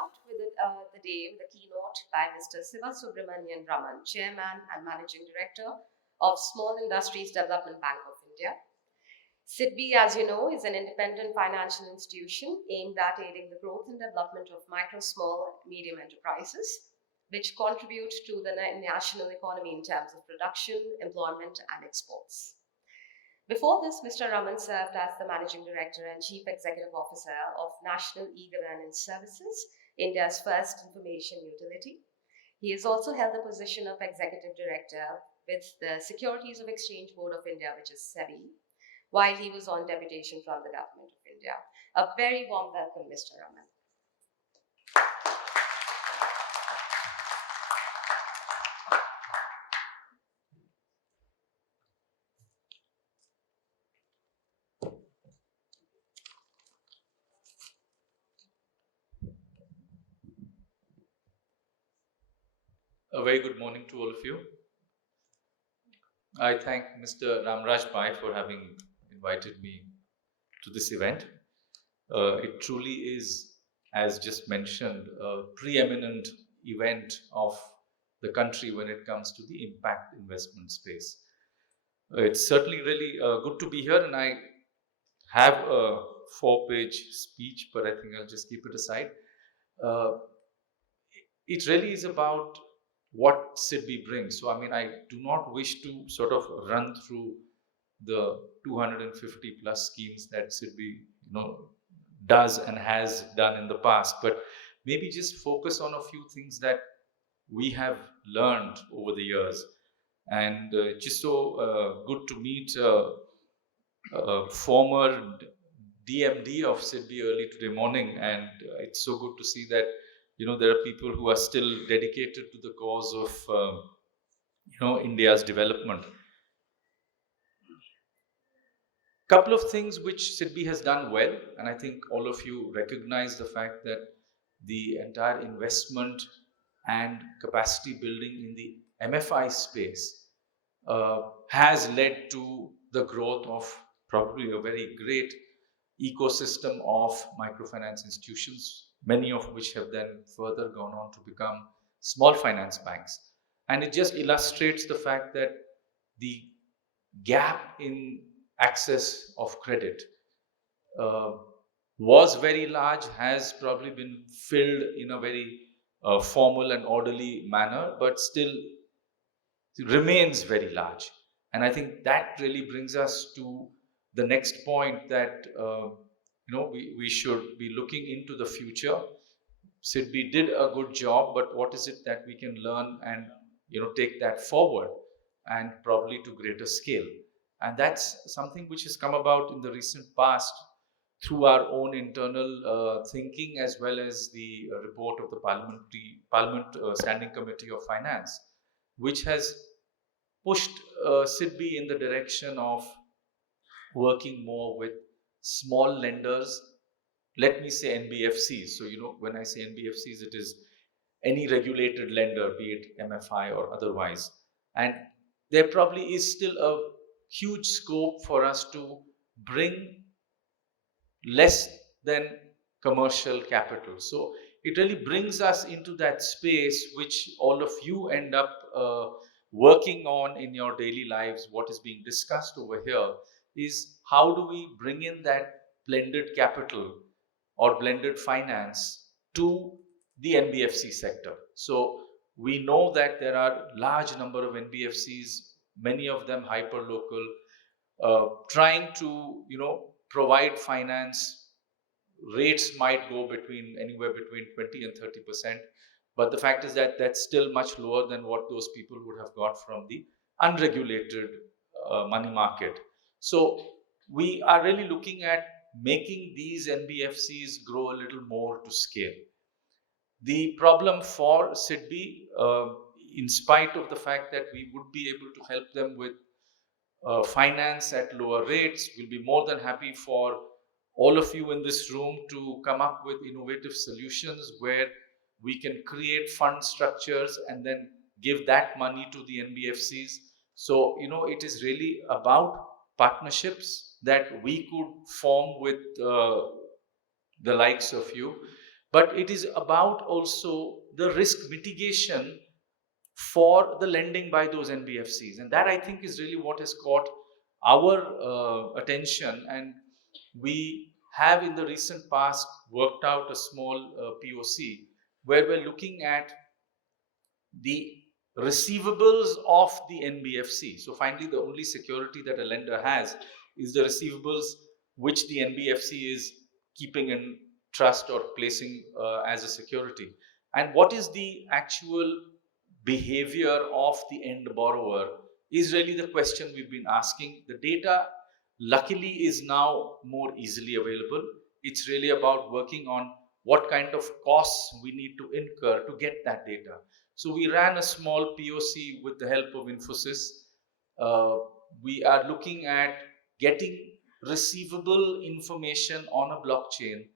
start with the day with a keynote by Mr. Sivasubramanian Ramann, Chairman and Managing Director of Small Industries Development Bank of India. SIDBI, as you know, is an independent financial institution aimed at aiding the growth and development of micro, small, medium enterprises, which contribute to the national economy in terms of production, employment, and exports. Before this, Mr. Ramann served as the Managing Director and Chief Executive Officer of National E-Governance Services, India's first information utility. He has also held the position of Executive Director with the Securities of Exchange Board of India, which is SEBI, while he was on deputation from the Government of India. A very warm welcome, Mr. Ramann. A very good morning to all of you. I thank Mr. Ramraj Pai for having invited me to this event. It truly is, as just mentioned, a preeminent event of the country when it comes to the impact investment space. It's certainly really good to be here, and I have a 4-page speech, but I think I'll just keep it aside. It really is about what SIDBI brings. So, I mean, I do not wish to sort of run through the 250 plus schemes that SIDBI, does and has done in the past, but maybe just focus on a few things that we have learned over the years. And just so good to meet a former DMD of SIDBI early today morning, and it's so good to see that there are people who are still dedicated to the cause of India's development. Couple of things which SIDBI has done well, and I think all of you recognize the fact that the entire investment and capacity building in the MFI space has led to the growth of probably a very great ecosystem of microfinance institutions, many of which have then further gone on to become small finance banks. And it just illustrates the fact that the gap in access of credit was very large, has probably been filled in a very formal and orderly manner, but still remains very large. And I think that really brings us to the next point that we should be looking into the future. SIDBI did a good job, but what is it that we can learn and take that forward and probably to greater scale? And that's something which has come about in the recent past through our own internal thinking, as well as the report of the Parliament Standing Committee of Finance, which has pushed SIDBI in the direction of working more with small lenders, let me say NBFCs. So, when I say NBFCs, it is any regulated lender, be it MFI or otherwise. And there probably is still a huge scope for us to bring less than commercial capital. So it really brings us into that space which all of you end up working on in your daily lives. What is being discussed over here is how do we bring in that blended capital or blended finance to the NBFC sector. So we know that there are large number of NBFCs, many of them hyper local, trying to provide finance. Rates might go anywhere between 20 and 30%, but the fact is that that's still much lower than what those people would have got from the unregulated money market. So we are really looking at making these NBFCs grow a little more to scale. The problem for SIDBI, in spite of the fact that we would be able to help them with finance at lower rates, we'll be more than happy for all of you in this room to come up with innovative solutions where we can create fund structures and then give that money to the NBFCs. So, it is really about partnerships that we could form with the likes of you. but it is about also the risk mitigation for the lending by those NBFCs. And that, I think, is really what has caught our attention. And we have in the recent past worked out a small POC where we're looking at the receivables of the NBFC. So finally, the only security that a lender has is the receivables which the NBFC is keeping in trust or placing as a security. And what is the actual behavior of the end borrower is really the question we've been asking. The data, luckily, is now more easily available. It's really about working on what kind of costs we need to incur to get that data. So we ran a small POC with the help of Infosys. We are looking at getting receivable information on a blockchain,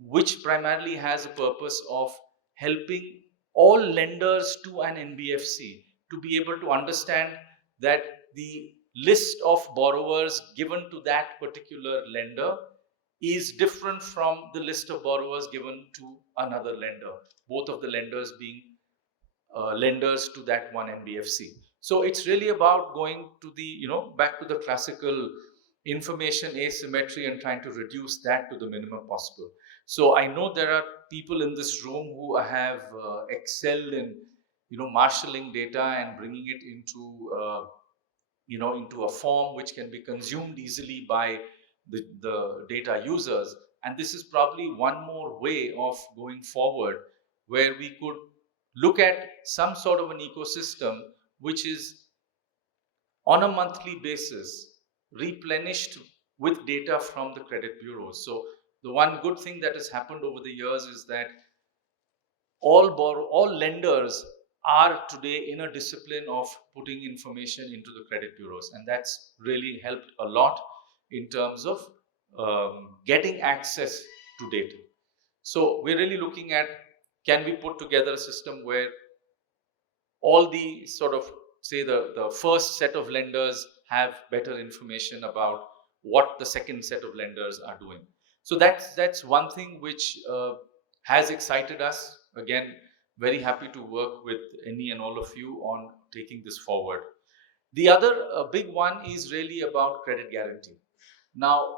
which primarily has a purpose of helping all lenders to an NBFC to be able to understand that the list of borrowers given to that particular lender is different from the list of borrowers given to another lender, both of the lenders being lenders to that one NBFC. So it's really about going to the, back to the classical information asymmetry and trying to reduce that to the minimum possible. So I know there are people in this room who have excelled in, marshalling data and bringing it into a form which can be consumed easily by the data users. And this is probably one more way of going forward where we could look at some sort of an ecosystem which is on a monthly basis replenished with data from the credit bureaus. So the one good thing that has happened over the years is that all lenders are today in a discipline of putting information into the credit bureaus, and that's really helped a lot in terms of getting access to data. So we're really looking at, can we put together a system where all the sort of, say, the first set of lenders have better information about what the second set of lenders are doing. So that's one thing which has excited us. Again, very happy to work with any and all of you on taking this forward. The other big one is really about credit guarantee. Now,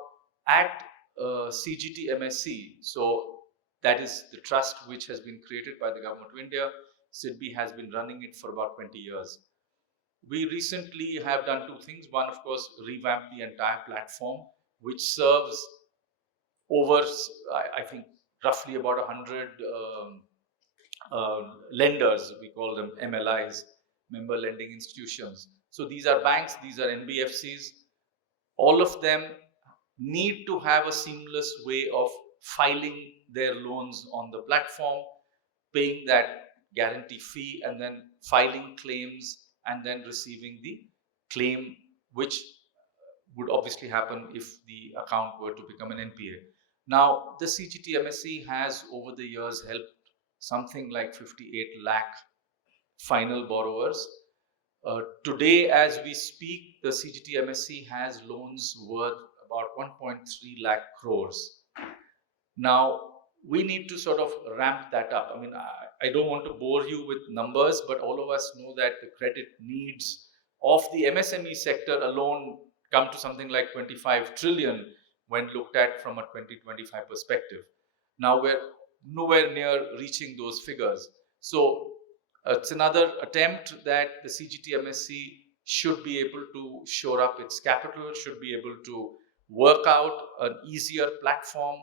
at CGT MSC, so that is the trust which has been created by the Government of India. SIDBI has been running it for about 20 years. We recently have done two things. One, of course, revamp the entire platform, which serves over, I think, roughly about 100 lenders. We call them MLIs, member lending institutions. So these are banks, these are NBFCs. All of them need to have a seamless way of filing their loans on the platform, paying that guarantee fee, and then filing claims, and then receiving the claim, which would obviously happen if the account were to become an NPA. Now, the CGT MSC has over the years helped something like 58 lakh final borrowers. Today, as we speak, the CGT MSC has loans worth about 1.3 lakh crores. Now, we need to sort of ramp that up. I mean, I don't want to bore you with numbers, but all of us know that the credit needs of the MSME sector alone come to something like 25 trillion when looked at from a 2025 perspective. Now, we're nowhere near reaching those figures. So it's another attempt that the CGT MSC should be able to shore up its capital, should be able to work out an easier platform,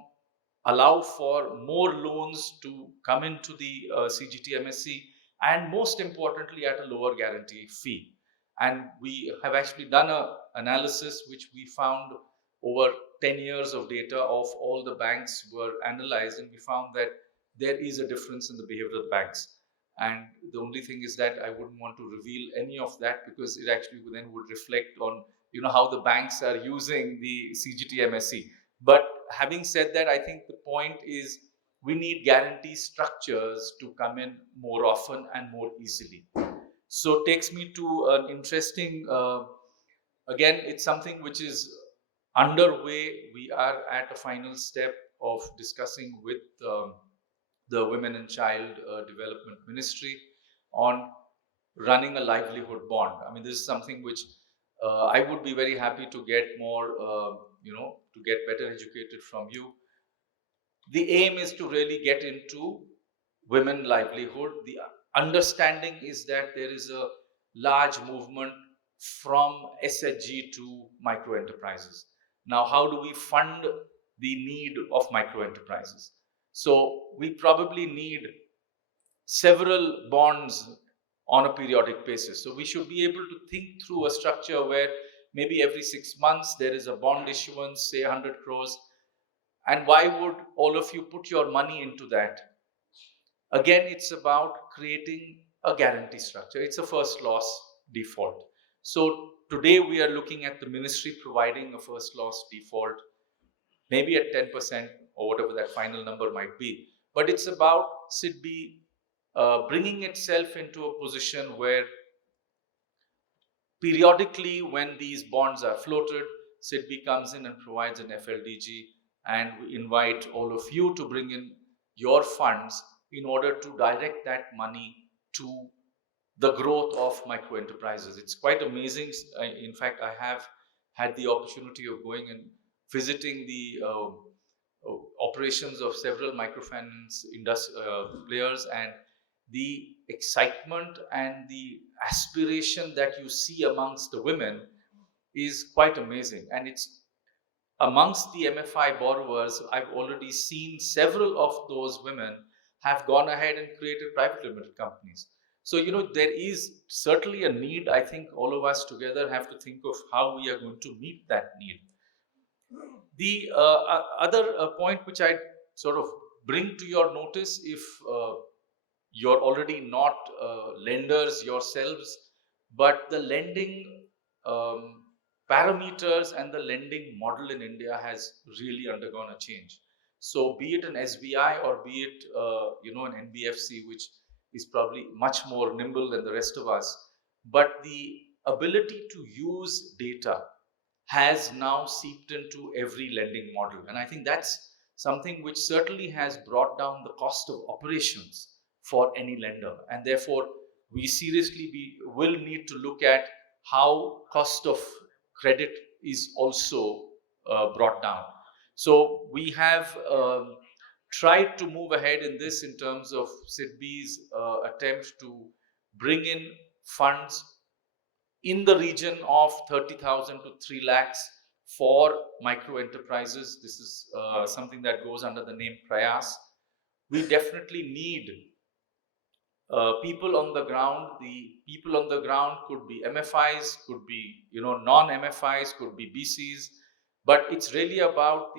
allow for more loans to come into the CGT MSC, and most importantly, at a lower guarantee fee. And we have actually done an analysis which we found over 10 years of data of all the banks were analyzed, and we found that there is a difference in the behavior of the banks. And the only thing is that I wouldn't want to reveal any of that, because it actually then would reflect on how the banks are using the CGT MSC. But having said that, I think the point is we need guarantee structures to come in more often and more easily. So takes me to an interesting, again, it's something which is underway. We are at a final step of discussing with the Women and Child Development Ministry on running a livelihood bond. I mean, this is something which I would be very happy to get more, to get better educated from you. The aim is to really get into women livelihood. The understanding is that there is a large movement from SHG to micro enterprises. Now, how do we fund the need of micro enterprises? So we probably need several bonds on a periodic basis. So we should be able to think through a structure where maybe every 6 months there is a bond issuance, say 100 crores. And why would all of you put your money into that? Again, it's about creating a guarantee structure. It's a first loss default. So today we are looking at the ministry providing a first loss default, maybe at 10% or whatever that final number might be. But it's about SIDBI bringing itself into a position where periodically when these bonds are floated, SIDBI comes in and provides an FLDG, and we invite all of you to bring in your funds in order to direct that money to the growth of micro enterprises. It's quite amazing. In fact, I have had the opportunity of going and visiting the operations of several microfinance players, and the excitement and the aspiration that you see amongst the women is quite amazing. And it's amongst the MFI borrowers, I've already seen several of those women have gone ahead and created private limited companies. So, there is certainly a need. I think all of us together have to think of how we are going to meet that need. The other point which I sort of bring to your notice, if you're already not lenders yourselves, but the lending parameters and the lending model in India has really undergone a change. So be it an SBI or be it an NBFC, which is probably much more nimble than the rest of us, but the ability to use data has now seeped into every lending model. And I think that's something which certainly has brought down the cost of operations for any lender. And therefore, we seriously will need to look at how cost of credit is also brought down. So we have tried to move ahead in this in terms of SIDBI's attempt to bring in funds in the region of 30,000 to 3 lakhs for micro enterprises. This is something that goes under the name Prayas. We definitely need people on the ground. The people on the ground could be MFIs, could be non-MFIs, could be BCs, but it's really about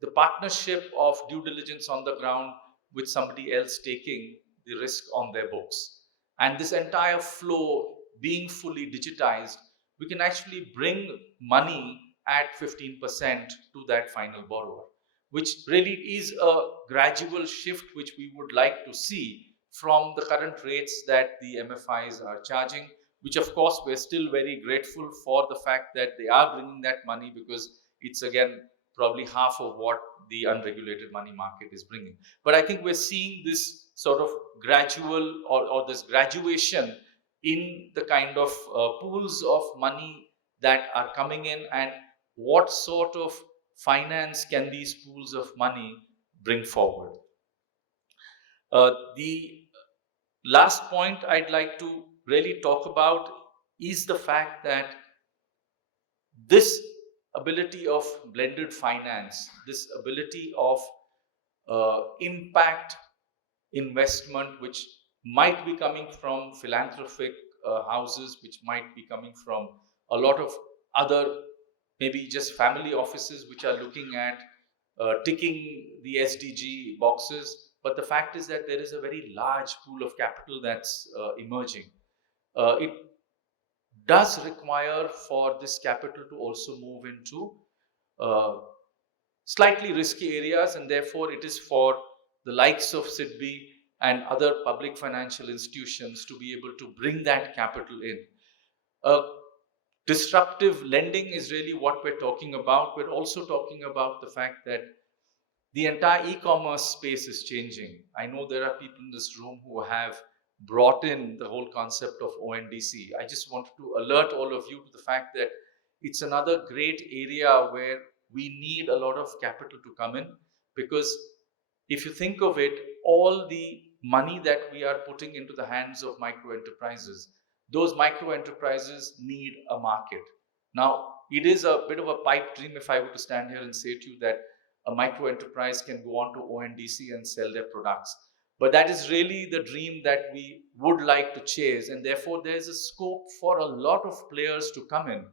the partnership of due diligence on the ground with somebody else taking the risk on their books. And this entire flow being fully digitized, we can actually bring money at 15% to that final borrower, which really is a gradual shift which we would like to see from the current rates that the MFIs are charging, which of course we're still very grateful for the fact that they are bringing that money, because it's again probably half of what the unregulated money market is bringing. But I think we're seeing this sort of gradual or this graduation in the kind of pools of money that are coming in, and what sort of finance can these pools of money bring forward. The last point I'd like to really talk about is the fact that this ability of blended finance, this ability of impact investment, which might be coming from philanthropic houses, which might be coming from a lot of other, maybe just family offices, which are looking at ticking the SDG boxes. But the fact is that there is a very large pool of capital that's emerging. It does require for this capital to also move into slightly risky areas, and therefore it is for the likes of SIDBI and other public financial institutions to be able to bring that capital in. Disruptive lending is really what we're talking about. We're also talking about the fact that The entire e-commerce space is changing. I know there are people in this room who have brought in the whole concept of ONDC. I just wanted to alert all of you to the fact that it's another great area where we need a lot of capital to come in, because if you think of it, all the money that we are putting into the hands of micro enterprises, those micro enterprises need a market. Now, it is a bit of a pipe dream if I were to stand here and say to you that a micro enterprise can go on to ONDC and sell their products. But that is really the dream that we would like to chase, and therefore there's a scope for a lot of players to come in.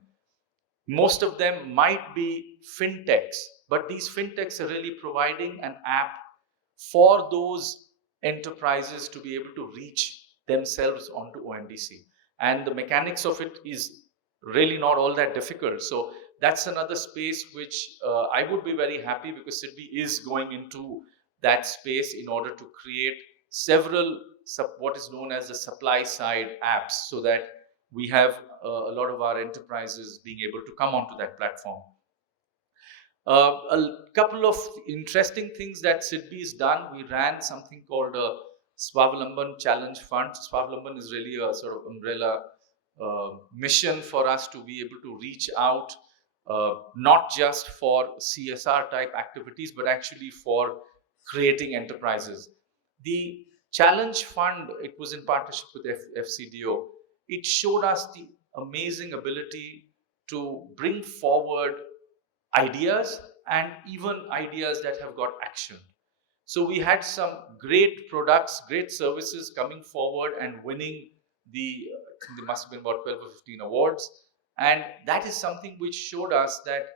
Most of them might be fintechs, but these fintechs are really providing an app for those enterprises to be able to reach themselves onto ONDC. And the mechanics of it is really not all that difficult. So that's another space which I would be very happy, because SIDBI is going into that space in order to create several what is known as the supply side apps, so that we have a lot of our enterprises being able to come onto that platform. A couple of interesting things that SIDBI has done. We ran something called a Swavalamban Challenge Fund. So Swavalamban is really a sort of umbrella mission for us to be able to reach out, not just for CSR type activities, but actually for creating enterprises. The Challenge Fund, it was in partnership with FCDO. It showed us the amazing ability to bring forward ideas, and even ideas that have got action. So we had some great products, great services coming forward and winning there must have been about 12 or 15 awards. And that is something which showed us that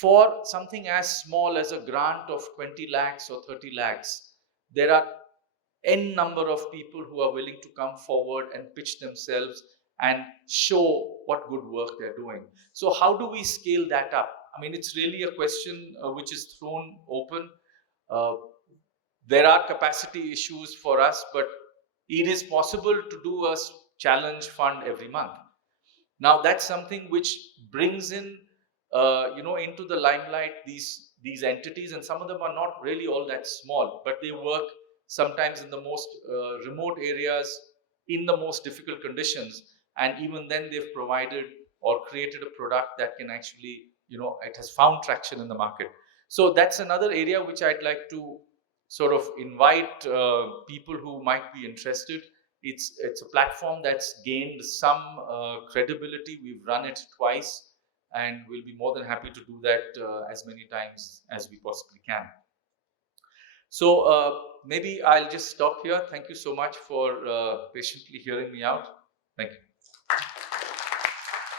for something as small as a grant of 20 lakhs or 30 lakhs, there are n number of people who are willing to come forward and pitch themselves and show what good work they're doing. So how do we scale that up? I mean, it's really a question which is thrown open. There are capacity issues for us, but it is possible to do a challenge fund every month. Now, that's something which brings in, into the limelight these entities, and some of them are not really all that small, but they work sometimes in the most remote areas, in the most difficult conditions, and even then they've provided or created a product that can actually, it has found traction in the market. So that's another area which I'd like to sort of invite people who might be interested. It's a platform that's gained some credibility. We've run it twice, and we'll be more than happy to do that as many times as we possibly can. So maybe I'll just stop here. Thank you so much for patiently hearing me out. Thank you.